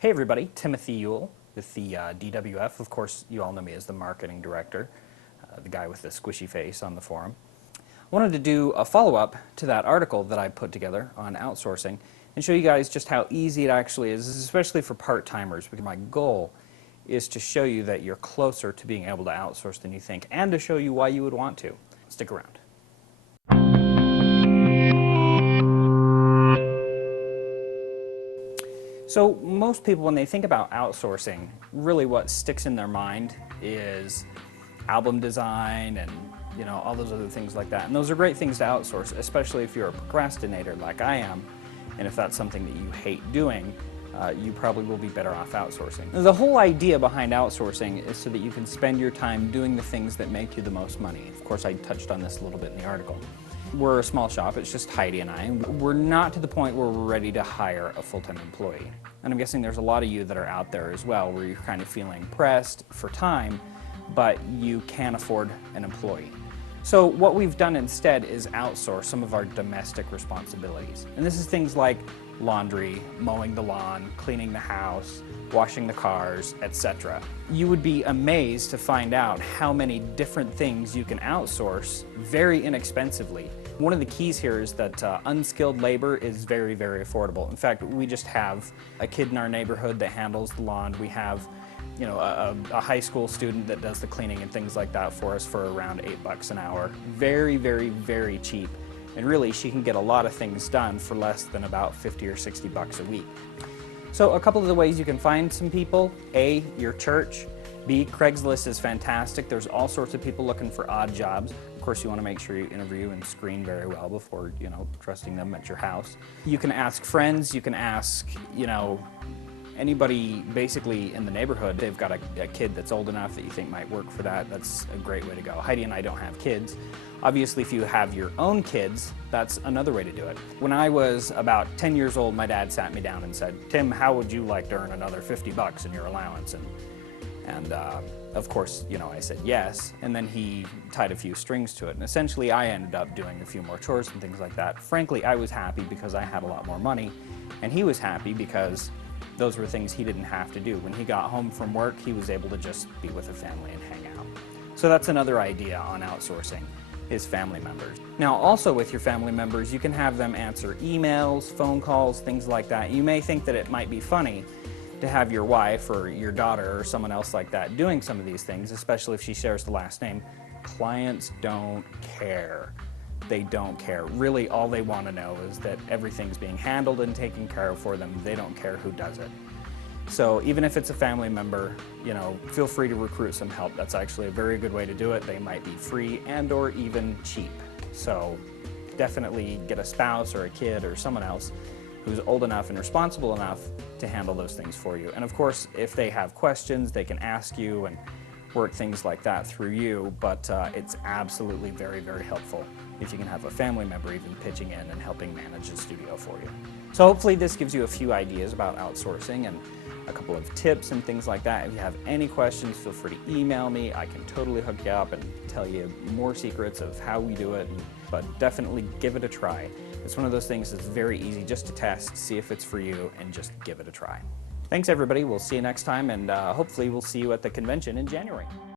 Hey everybody, TimothyUhl with the DWF. Of course, you all know me as the marketing director, the guy with the squishy face on the forum. I wanted to do a follow-up to that article that I put together on outsourcing and show you guys just how easy it actually is, especially for part-timers, because my goal is to show you that you're closer to being able to outsource than you think, and to show you why you would want to. Stick around. So most people, when they think about outsourcing, really what sticks in their mind is album design and all those other things like that. And those are great things to outsource, especially if you're a procrastinator like I am, and if that's something that you hate doing, you probably will be better off outsourcing. The whole idea behind outsourcing is so that you can spend your time doing the things that make you the most money. Of course, I touched on this a little bit in the article. We're a small shop, it's just Heidi and I. We're not to the point where we're ready to hire a full-time employee. And I'm guessing there's a lot of you that are out there as well, where you're kind of feeling pressed for time, but you can't afford an employee. So what we've done instead is outsource some of our domestic responsibilities. And this is things like laundry, mowing the lawn, cleaning the house, washing the cars, etc. You would be amazed to find out how many different things you can outsource very inexpensively. One of the keys here is that unskilled labor is very, very affordable. In fact, we just have a kid in our neighborhood that handles the lawn. We have a high school student that does the cleaning and things like that for us for around $8 an hour. Very, very, very cheap. And really, she can get a lot of things done for less than about 50 or 60 bucks a week. So a couple of the ways you can find some people: A, your church; B, Craigslist is fantastic. There's all sorts of people looking for odd jobs. Of course, you want to make sure you interview and screen very well before, trusting them at your house. You can ask friends, you can ask, anybody basically in the neighborhood. They've got a kid that's old enough that you think might work for that. That's a great way to go. Heidi and I don't have kids. Obviously, if you have your own kids, that's another way to do it. When I was about 10 years old, my dad sat me down and said, "Tim, how would you like to earn another 50 bucks in your allowance?" And of course, I said yes, and then he tied a few strings to it, and essentially I ended up doing a few more chores and things like that. Frankly, I was happy because I had a lot more money, and he was happy because those were things he didn't have to do. When he got home from work, he was able to just be with the family and hang out. So that's another idea on outsourcing, is family members. Now, also with your family members, you can have them answer emails, phone calls, things like that. You may think that it might be funny to have your wife or your daughter or someone else like that doing some of these things, especially if she shares the last name. Clients don't care. They don't care. Really, all they want to know is that everything's being handled and taken care of for them. They don't care who does it. So even if it's a family member, feel free to recruit some help. That's actually a very good way to do it. They might be free and or even cheap. So definitely get a spouse or a kid or someone else who's old enough and responsible enough to handle those things for you. And of course, if they have questions, they can ask you and work things like that through you, but it's absolutely very, very helpful if you can have a family member even pitching in and helping manage the studio for you. So hopefully this gives you a few ideas about outsourcing and a couple of tips and things like that. If you have any questions, feel free to email me. I can totally hook you up and tell you more secrets of how we do it, but definitely give it a try. It's one of those things that's very easy just to test, see if it's for you, and just give it a try. Thanks everybody, we'll see you next time, and hopefully we'll see you at the convention in January.